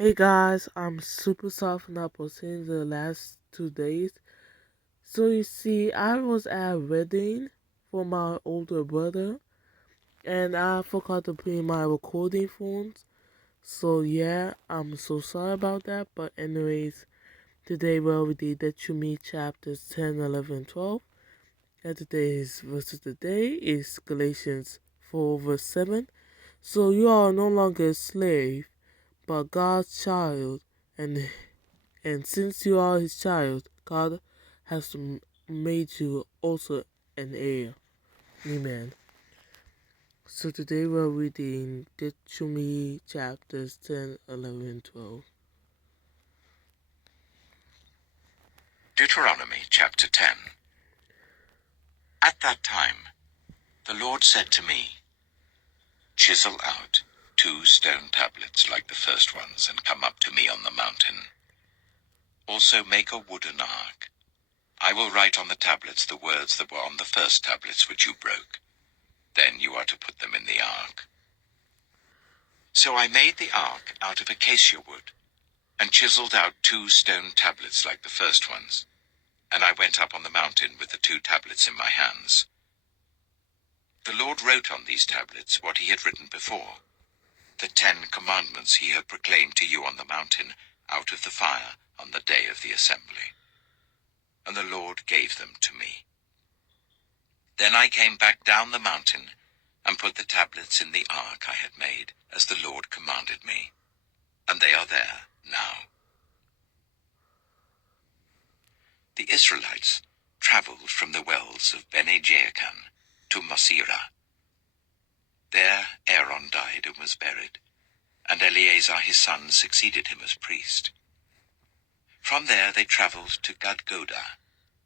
Hey guys, I'm super sorry for not posting the last 2 days. So you see, I was at a wedding for my older brother, and I forgot to put in my recording phones. So yeah, I'm so sorry about that. But anyways, today we'll read Deuteronomy Chapters 10, 11, 12. And today's verse of the day is Galatians 4, verse 7. So you are no longer a slave, but God's child, and since you are his child, God has made you also an heir. Amen. So today we're reading Deuteronomy chapters 10, 11, 12. Deuteronomy chapter 10. At that time, the Lord said to me, "Chisel out 2 stone tablets like the first ones and come up to me on the mountain. Also make a wooden ark. I will write on the tablets the words that were on the first tablets which you broke. Then you are to put them in the ark." So I made the ark out of acacia wood and chiseled out 2 stone tablets like the first ones. And I went up on the mountain with the 2 tablets in my hands. The Lord wrote on these tablets what he had written before, the 10 commandments he had proclaimed to you on the mountain out of the fire on the day of the assembly. And the Lord gave them to me. Then I came back down the mountain and put the tablets in the ark I had made, as the Lord commanded me. And they are there now. The Israelites traveled from the wells of Bene-Jaakan to Masirah. There Aaron died and was buried, and Eleazar his son succeeded him as priest. From there they traveled to Gudgodah,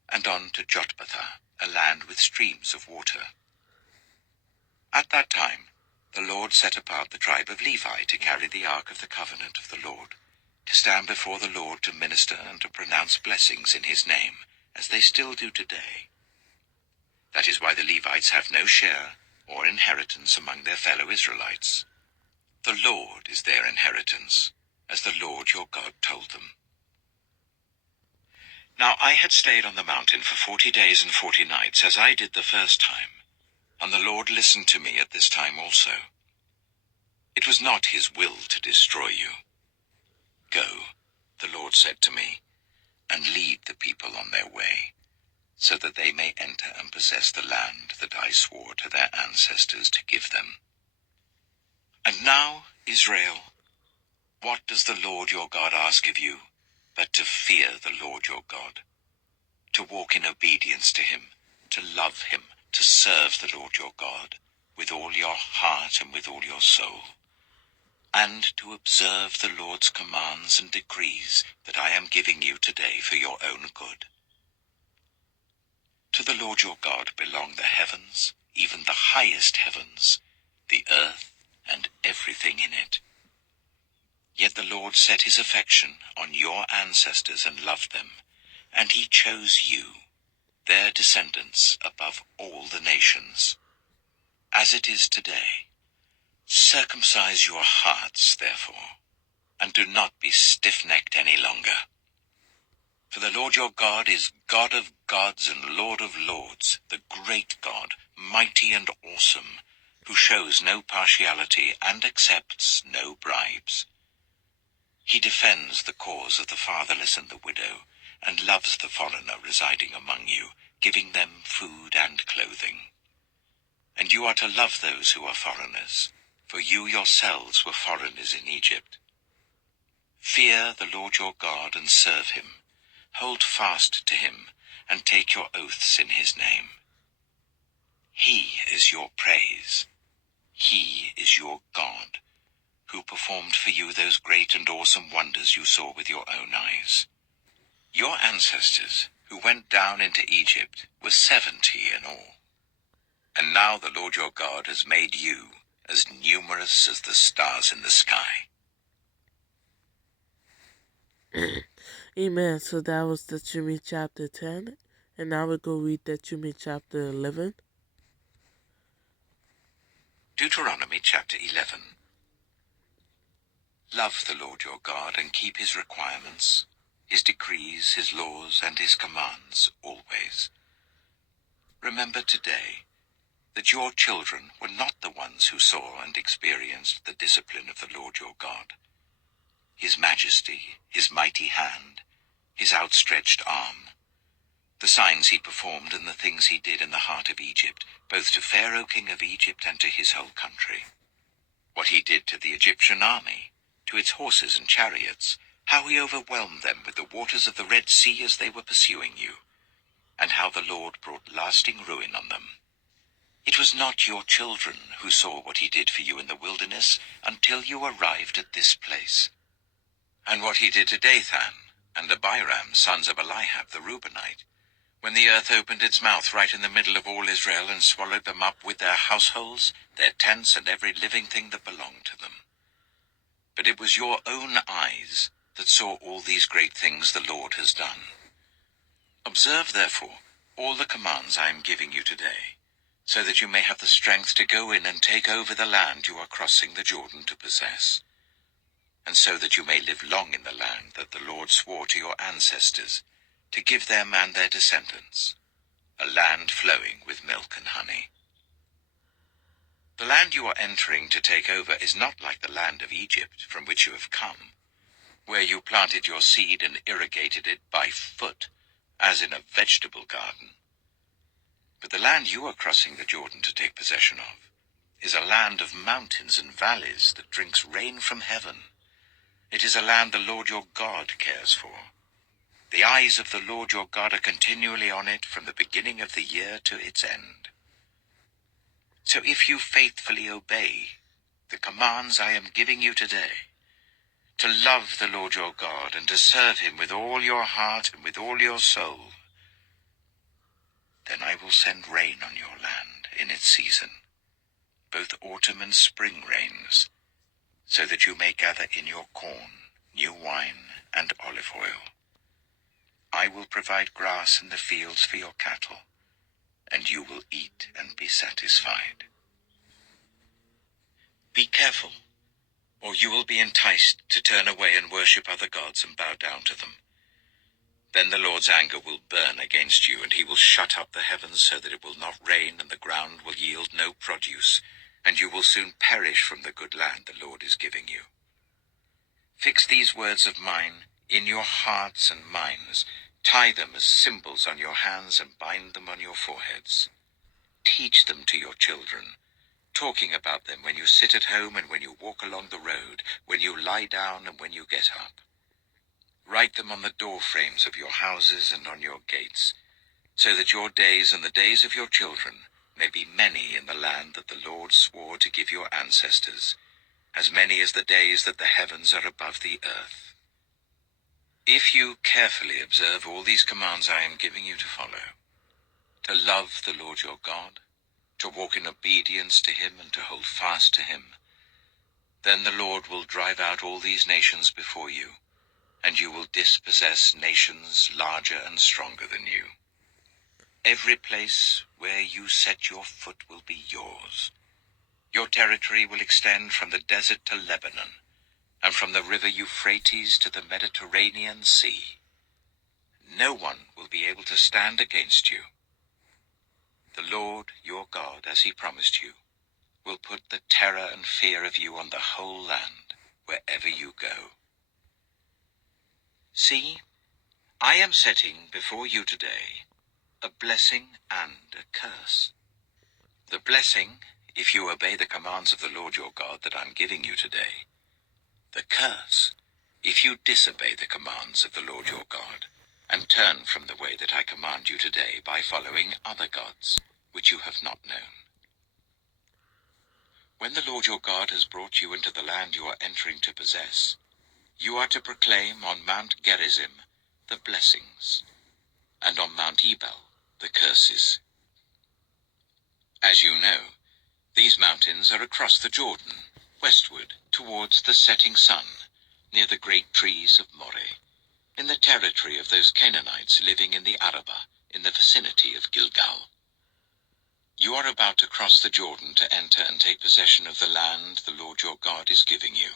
and on to Jotbathah, a land with streams of water. At that time the Lord set apart the tribe of Levi to carry the ark of the covenant of the Lord, to stand before the Lord to minister and to pronounce blessings in his name, as they still do today. That is why the Levites have no share or inheritance among their fellow Israelites. The Lord is their inheritance, as the Lord your God told them. Now I had stayed on the mountain for 40 days and 40 nights, as I did the first time, and the Lord listened to me at this time also. It was not his will to destroy you. Go, the Lord said to me, and lead the people on their way, so that they may enter and possess the land that I swore to their ancestors to give them. And now, Israel, what does the Lord your God ask of you, but to fear the Lord your God, to walk in obedience to him, to love him, to serve the Lord your God, with all your heart and with all your soul, and to observe the Lord's commands and decrees that I am giving you today for your own good? To the Lord your God belong the heavens, even the highest heavens, the earth, and everything in it. Yet the Lord set his affection on your ancestors and loved them, and he chose you, their descendants, above all the nations. As it is today, circumcise your hearts, therefore, and do not be stiff-necked any longer. For the Lord your God is God of gods and Lord of lords, the great God, mighty and awesome, who shows no partiality and accepts no bribes. He defends the cause of the fatherless and the widow, and loves the foreigner residing among you, giving them food and clothing. And you are to love those who are foreigners, for you yourselves were foreigners in Egypt. Fear the Lord your God and serve him. Hold fast to him, and take your oaths in his name. He is your praise. He is your God, who performed for you those great and awesome wonders you saw with your own eyes. Your ancestors, who went down into Egypt, were 70 in all. And now the Lord your God has made you as numerous as the stars in the sky. Amen. So that was Deuteronomy chapter 10. And now we go read Deuteronomy chapter 11. Deuteronomy chapter 11. Love the Lord your God and keep his requirements, his decrees, his laws, and his commands always. Remember today that your children were not the ones who saw and experienced the discipline of the Lord your God, his majesty, his mighty hand, his outstretched arm, the signs he performed and the things he did in the heart of Egypt, both to Pharaoh king of Egypt and to his whole country. What he did to the Egyptian army, to its horses and chariots, how he overwhelmed them with the waters of the Red Sea as they were pursuing you, and how the Lord brought lasting ruin on them. It was not your children who saw what he did for you in the wilderness until you arrived at this place. And what he did to Dathan and Abiram, sons of Eliab the Reubenite, when the earth opened its mouth right in the middle of all Israel and swallowed them up with their households, their tents, and every living thing that belonged to them. But it was your own eyes that saw all these great things the Lord has done. Observe, therefore, all the commands I am giving you today, so that you may have the strength to go in and take over the land you are crossing the Jordan to possess, and so that you may live long in the land that the Lord swore to your ancestors, to give them and their descendants, a land flowing with milk and honey. The land you are entering to take over is not like the land of Egypt from which you have come, where you planted your seed and irrigated it by foot, as in a vegetable garden. But the land you are crossing the Jordan to take possession of is a land of mountains and valleys that drinks rain from heaven. It is a land the Lord your God cares for. The eyes of the Lord your God are continually on it from the beginning of the year to its end. So if you faithfully obey the commands I am giving you today, to love the Lord your God and to serve him with all your heart and with all your soul, then I will send rain on your land in its season, both autumn and spring rains, so that you may gather in your corn, new wine, and olive oil. I will provide grass in the fields for your cattle, and you will eat and be satisfied. Be careful, or you will be enticed to turn away and worship other gods and bow down to them. Then the Lord's anger will burn against you, and he will shut up the heavens so that it will not rain, and the ground will yield no produce, and you will soon perish from the good land the Lord is giving you. Fix these words of mine in your hearts and minds. Tie them as symbols on your hands and bind them on your foreheads. Teach them to your children, talking about them when you sit at home and when you walk along the road, when you lie down and when you get up. Write them on the door frames of your houses and on your gates, so that your days and the days of your children may be many in the land that the Lord swore to give your ancestors, as many as the days that the heavens are above the earth. If you carefully observe all these commands I am giving you to follow, to love the Lord your God, to walk in obedience to him and to hold fast to him, then the Lord will drive out all these nations before you, and you will dispossess nations larger and stronger than you. Every place where you set your foot will be yours. Your territory will extend from the desert to Lebanon, and from the river Euphrates to the Mediterranean Sea. No one will be able to stand against you. The Lord your God, as he promised you, will put the terror and fear of you on the whole land, wherever you go. See, I am setting before you today a blessing and a curse. The blessing, if you obey the commands of the Lord your God that I'm giving you today. The curse, if you disobey the commands of the Lord your God, and turn from the way that I command you today by following other gods, which you have not known. When the Lord your God has brought you into the land you are entering to possess, you are to proclaim on Mount Gerizim the blessings, and on Mount Ebal the curses. As you know, these mountains are across the Jordan, westward towards the setting sun, near the great trees of Moreh, in the territory of those Canaanites living in the Arabah, in the vicinity of Gilgal. You are about to cross the Jordan to enter and take possession of the land the Lord your God is giving you.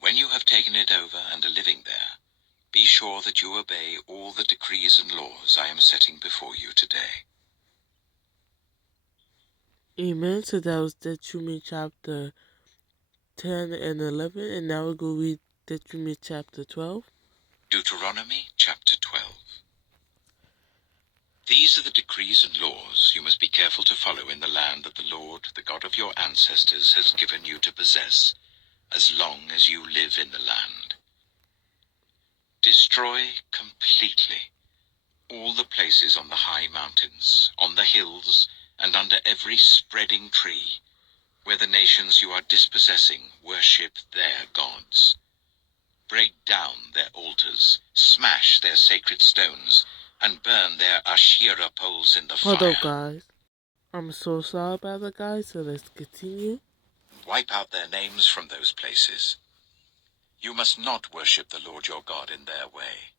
When you have taken it over and are living there, be sure that you obey all the decrees and laws I am setting before you today. Amen. So that was Deuteronomy chapter 10 and 11, and now we'll go read Deuteronomy chapter 12. Deuteronomy chapter 12. These are the decrees and laws you must be careful to follow in the land that the Lord, the God of your ancestors, has given you to possess, as long as you live in the land. Destroy completely all the places on the high mountains, on the hills, and under every spreading tree, where the nations you are dispossessing worship their gods. Break down their altars, smash their sacred stones, and burn their Asherah poles in the Hold fire. up, guys. I'm so sorry about that, guys, so let's continue. Wipe out their names from those places. You must not worship the Lord your God in their way.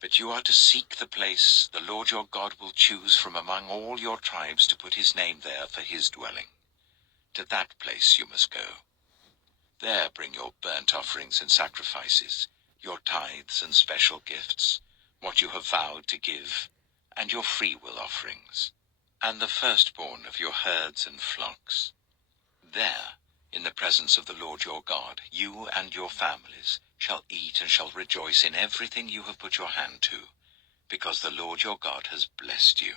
But you are to seek the place the Lord your God will choose from among all your tribes to put his name there for his dwelling. To that place you must go. There bring your burnt offerings and sacrifices, your tithes and special gifts, what you have vowed to give, and your freewill offerings, and the firstborn of your herds and flocks. There, in the presence of the Lord your God, you and your families shall eat and shall rejoice in everything you have put your hand to, because the Lord your God has blessed you.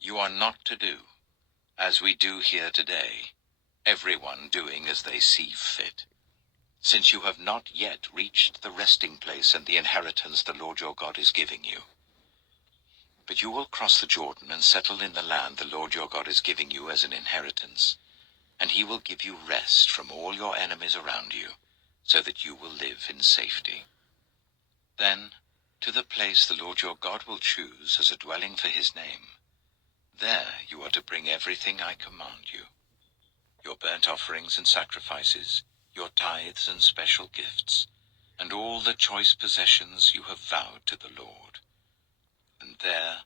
You are not to do, as we do here today, everyone doing as they see fit, since you have not yet reached the resting place and the inheritance the Lord your God is giving you. But you will cross the Jordan and settle in the land the Lord your God is giving you as an inheritance, and he will give you rest from all your enemies around you, so that you will live in safety. Then, to the place the Lord your God will choose as a dwelling for his name, there you are to bring everything I command you, your burnt offerings and sacrifices, your tithes and special gifts, and all the choice possessions you have vowed to the Lord. And there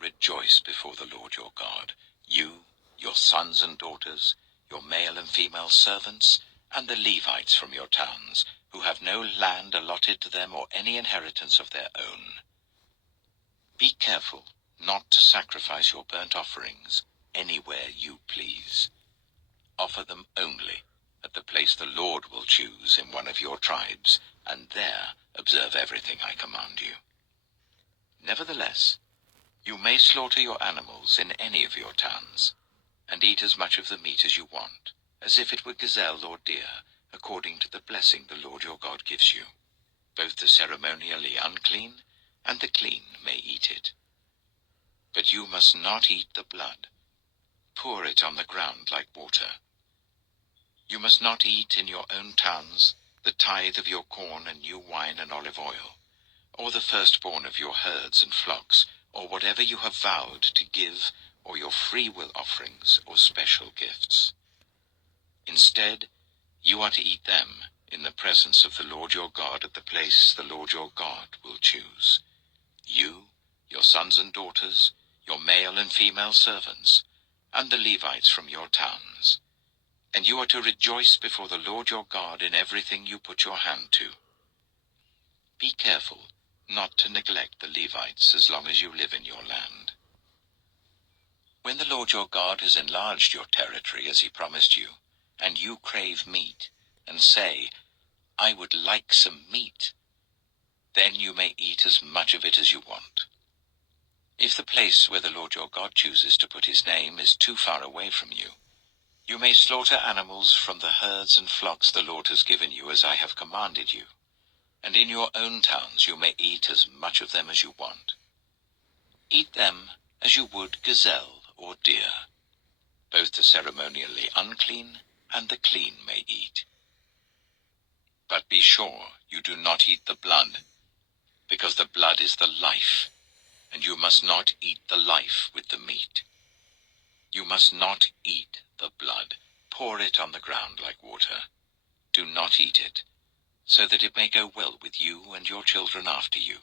rejoice before the Lord your God, you, your sons and daughters, your male and female servants, and the Levites from your towns, who have no land allotted to them or any inheritance of their own. Be careful not to sacrifice your burnt offerings anywhere you please. Offer them only at the place the Lord will choose in one of your tribes, and there observe everything I command you. Nevertheless, you may slaughter your animals in any of your towns, and eat as much of the meat as you want, as if it were gazelle or deer, according to the blessing the Lord your God gives you. Both the ceremonially unclean and the clean may eat it. But you must not eat the blood. Pour it on the ground like water. You must not eat in your own towns the tithe of your corn and new wine and olive oil, or the firstborn of your herds and flocks, or whatever you have vowed to give, or your freewill offerings or special gifts. Instead, you are to eat them in the presence of the Lord your God at the place the Lord your God will choose. You, your sons and daughters, your male and female servants, and the Levites from your towns. And you are to rejoice before the Lord your God in everything you put your hand to. Be careful not to neglect the Levites as long as you live in your land. When the Lord your God has enlarged your territory as he promised you, and you crave meat, and say, I would like some meat, then you may eat as much of it as you want. If the place where the Lord your God chooses to put his name is too far away from you, you may slaughter animals from the herds and flocks the Lord has given you as I have commanded you, and in your own towns you may eat as much of them as you want. Eat them as you would gazelle or deer. Both the ceremonially unclean and the clean may eat. But be sure you do not eat the blood, because the blood is the life, and you must not eat the life with the meat. You must not eat the blood. Pour it on the ground like water. Do not eat it, so that it may go well with you and your children after you,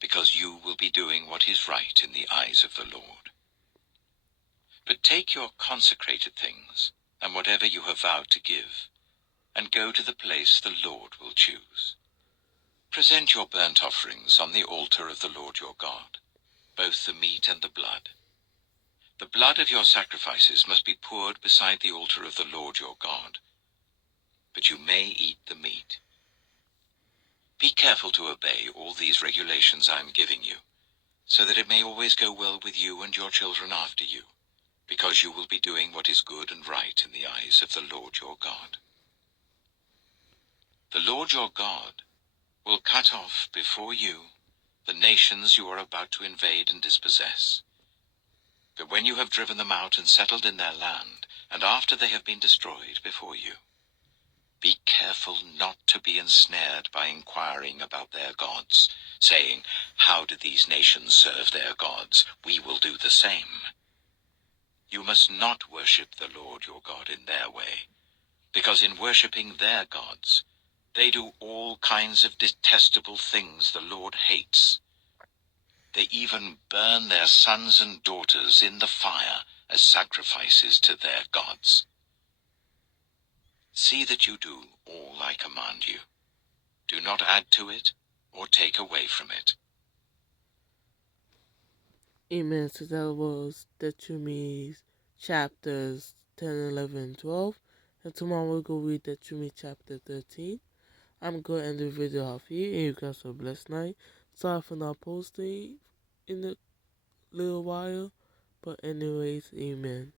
because you will be doing what is right in the eyes of the Lord. But take your consecrated things, and whatever you have vowed to give, and go to the place the Lord will choose. Present your burnt offerings on the altar of the Lord your God, both the meat and the blood. The blood of your sacrifices must be poured beside the altar of the Lord your God, but you may eat the meat. Be careful to obey all these regulations I am giving you, so that it may always go well with you and your children after you, because you will be doing what is good and right in the eyes of the Lord your God. The Lord your God will cut off before you the nations you are about to invade and dispossess. But when you have driven them out and settled in their land, and after they have been destroyed before you, be careful not to be ensnared by inquiring about their gods, saying, "How do these nations serve their gods? We will do the same." You must not worship the Lord your God in their way, because in worshipping their gods, they do all kinds of detestable things the Lord hates. They even burn their sons and daughters in the fire as sacrifices to their gods. See that you do all I command you. Do not add to it or take away from it. Amen. So that was Deuteronomy chapters 10, 11, 12. And tomorrow we'll go read Deuteronomy chapter 13. I'm going to end the video off here. And you guys have a blessed night. Sorry for not posting in a little while. But anyways, amen.